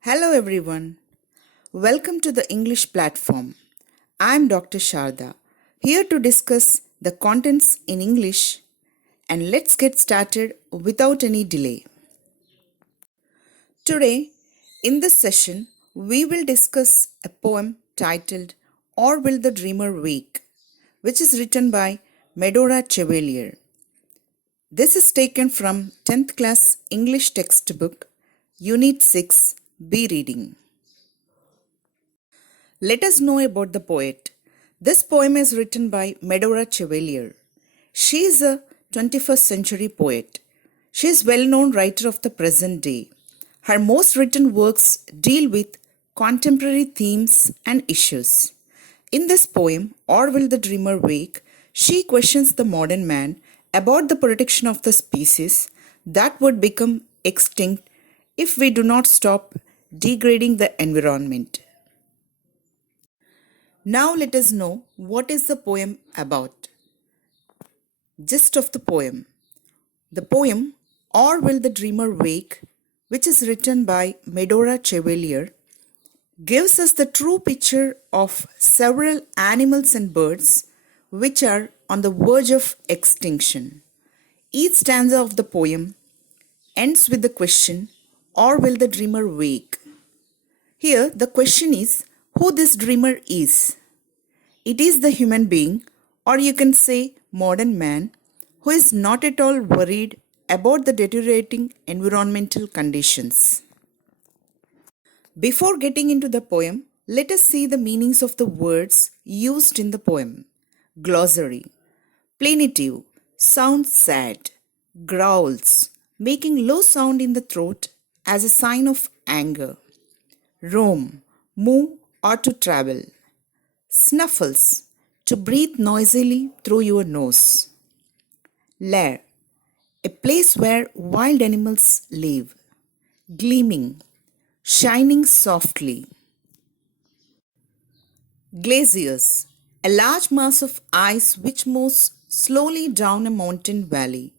Hello everyone. Welcome to the English platform. I'm Dr. Sharada, here to discuss the contents in English, and let's get started without any delay. Today, in this session, we will discuss a poem titled Or Will the Dreamer Wake, which is written by Medora Chevalier. This is taken from 10th class English textbook, Unit 6, B Reading. Let us know about the poet. This poem is written by Medora Chevalier. She is a 21st century poet. She is a well-known writer of the present day. Her most written works deal with contemporary themes and issues. In this poem, Or Will the Dreamer Wake, she questions the modern man about the protection of the species that would become extinct if we do not stop degrading the environment. Now let us know what is the poem about. Gist of the poem. The poem Or Will the Dreamer Wake, which is written by Medora Chevalier, gives us the true picture of several animals and birds which are on the verge of extinction. Each stanza of the poem ends with the question, Or will the dreamer wake? Here the question is who this dreamer is. It is the human being, or you can say modern man, who is not at all worried about the deteriorating environmental conditions. Before getting into the poem, let us see the meanings of the words used in the poem. Glossary. Plaintive, sounds sad. Growls, making low sound in the throat as a sign of anger. Roam, move or to travel. Snuffles, to breathe noisily through your nose. Lair, a place where wild animals live. Gleaming, shining softly. Glaciers, a large mass of ice which moves slowly down a mountain valley.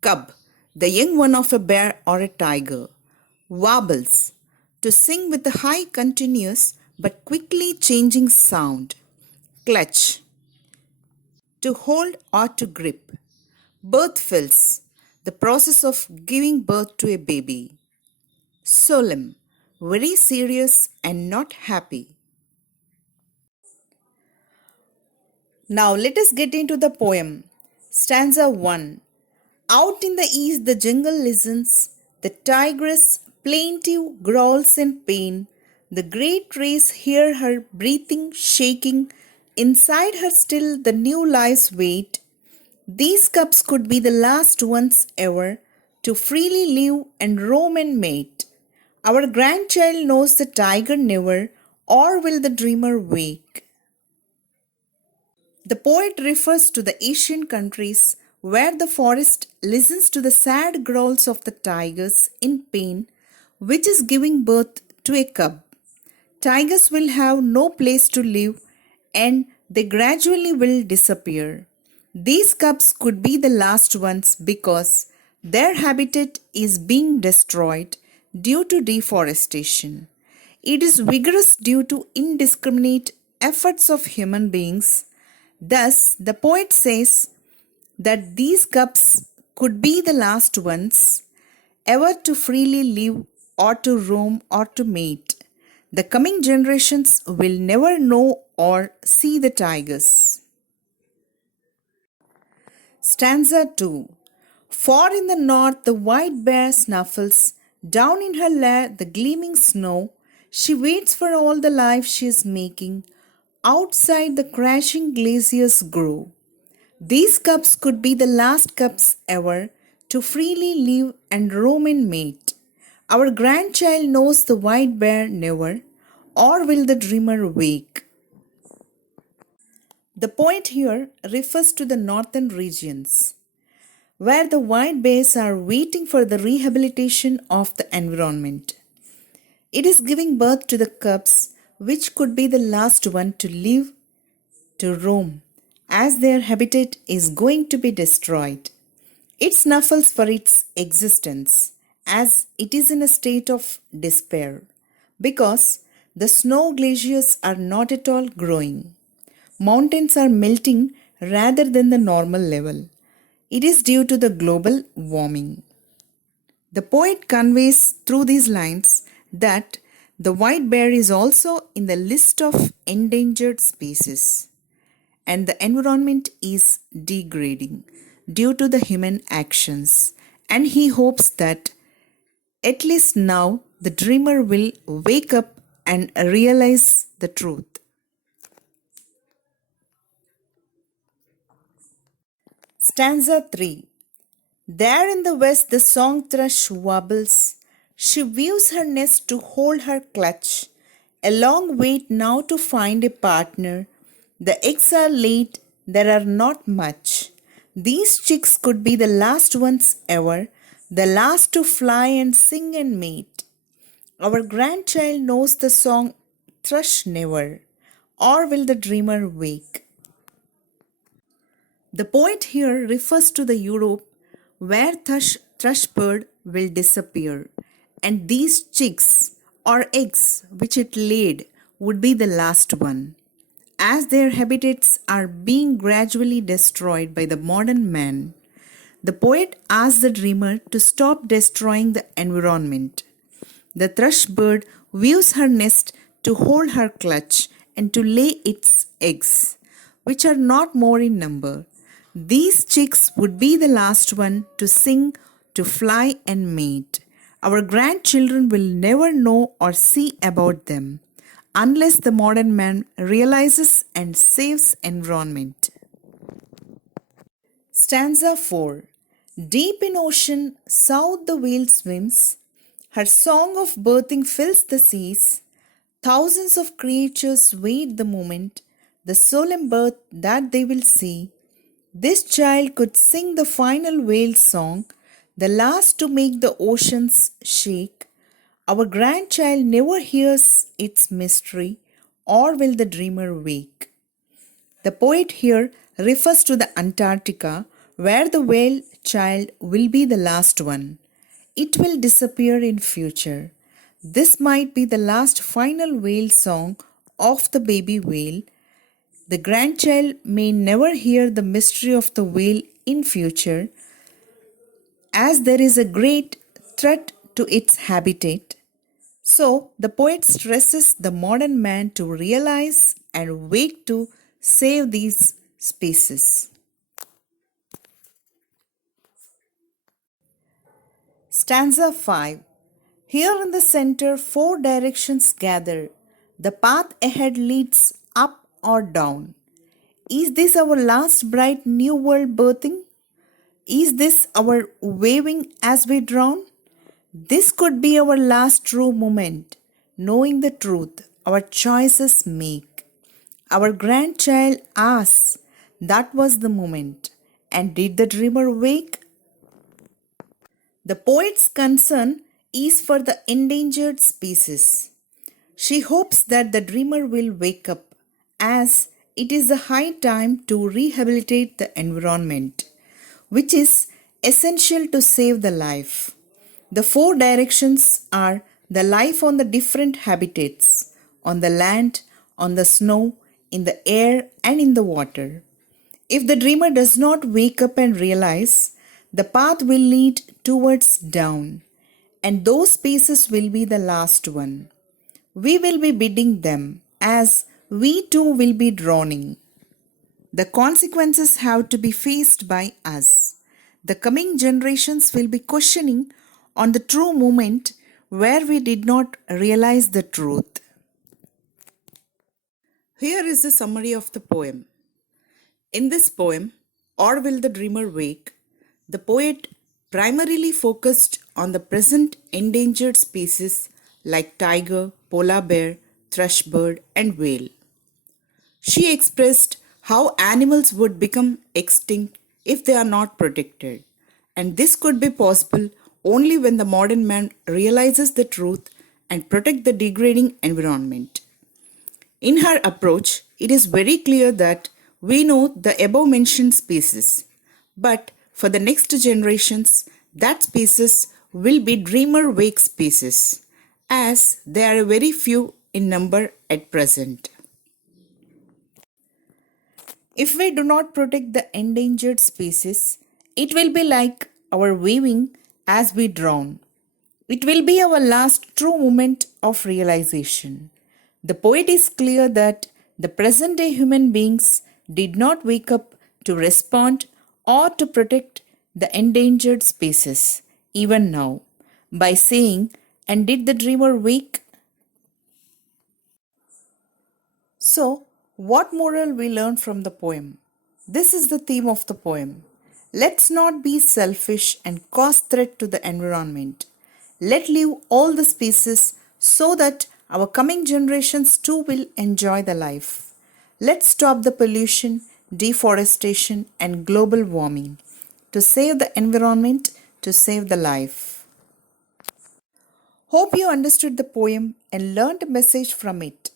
Cub, the young one of a bear or a tiger. Warbles, to sing with a high continuous but quickly changing sound. Clutch, to hold or to grip. Birth fills, the process of giving birth to a baby. Solemn, very serious and not happy. Now let us get into the poem. Stanza 1. Out in the east the jungle listens, the tigress plaintive growls in pain. The great trees hear her breathing, shaking. Inside her still the new lives wait. These cubs could be the last ones ever to freely live and roam and mate. Our grandchild knows the tiger never, or will the dreamer wake. The poet refers to the Asian countries where the forest listens to the sad growls of the tigers in pain, which is giving birth to a cub. Tigers will have no place to live and they gradually will disappear. These cubs could be the last ones because their habitat is being destroyed due to deforestation. It is vigorous due to indiscriminate efforts of human beings. Thus, the poet says that these cubs could be the last ones ever to freely live or to roam or to mate. The coming generations will never know or see the tigers. Stanza 2. Far in the north the white bear snuffles, down in her lair the gleaming snow. She waits for all the life she is making. Outside the crashing glaciers grow. These cubs could be the last cubs ever to freely live and roam and mate. Our grandchild knows the white bear never, or will the dreamer wake. The poet here refers to the northern regions, where the white bears are waiting for the rehabilitation of the environment. It is giving birth to the cubs, which could be the last one to live, to roam, as their habitat is going to be destroyed. It snuffles for its existence, as it is in a state of despair. because the snow glaciers are not at all growing. Mountains are melting rather than the normal level. It is due to the global warming. The poet conveys through these lines that the white bear is also in the list of endangered species and the environment is degrading due to the human actions. And he hopes that at least now the dreamer will wake up and realize the truth. Stanza 3. There in the west the song thrush warbles. She views her nest to hold her clutch. A long wait now to find a partner. The eggs are laid, there are not much. These chicks could be the last ones ever, the last to fly and sing and mate. Our grandchild knows the song Thrush Never, or will the dreamer wake? The poet here refers to the Europe where thrush bird will disappear, and these chicks or eggs which it laid would be the last one, as their habitats are being gradually destroyed by the modern man. The poet asks the dreamer to stop destroying the environment. The thrush bird views her nest to hold her clutch and to lay its eggs, which are not more in number. These chicks would be the last one to sing, to fly and mate. Our grandchildren will never know or see about them unless the modern man realizes and saves environment. Stanza 4. Deep in ocean, south the whale swims. Her song of birthing fills the seas. Thousands of creatures wait the moment, the solemn birth that they will see. This child could sing the final whale song, the last to make the oceans shake. Our grandchild never hears its mystery, or will the dreamer wake? The poet here refers to the Antarctica, where the whale child will be the last one. It will disappear in future. This might be the last final whale song of the baby whale. The grandchild may never hear the mystery of the whale in future, as there is a great threat to its habitat. So, the poet stresses the modern man to realize and wake to save these species. Stanza 5. Here in the center, four directions gather. The path ahead leads up or down. Is this our last bright new world birthing? Is this our waving as we drown? This could be our last true moment, knowing the truth our choices make. Our grandchild asks, that was the moment, and did the dreamer wake? The poet's concern is for the endangered species. She hopes that the dreamer will wake up, as it is the high time to rehabilitate the environment, which is essential to save the life. The four directions are the life on the different habitats, on the land, on the snow, in the air, and in the water. If the dreamer does not wake up and realize, the path will lead towards down, and those spaces will be the last one. We will be bidding them, as we too will be drowning. The consequences have to be faced by us. The coming generations will be questioning on the true moment where we did not realize the truth. Here is a summary of the poem. In this poem, Or Will the Dreamer Wake, the poet primarily focused on the present endangered species like tiger, polar bear, thrush bird, and whale. She expressed how animals would become extinct if they are not protected, and this could be possible only when the modern man realizes the truth and protect the degrading environment. In her approach, it is very clear that we know the above mentioned species, but for the next generations, that species will be dreamer wake species, as they are very few in number at present. If we do not protect the endangered species, it will be like our weaving as we drown. It will be our last true moment of realization. The poet is clear that the present day human beings did not wake up to respond or to protect the endangered species, even now, by saying, "And did the dreamer wake?" So, what moral we learn from the poem? This is the theme of the poem. Let's not be selfish and cause threat to the environment. Let live all the species so that our coming generations too will enjoy the life. Let's stop the pollution, deforestation, and global warming to save the environment, to save the life. Hope you understood the poem and learned a message from it.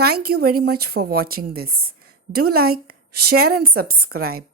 Thank you very much for watching this. Do like, share, and subscribe.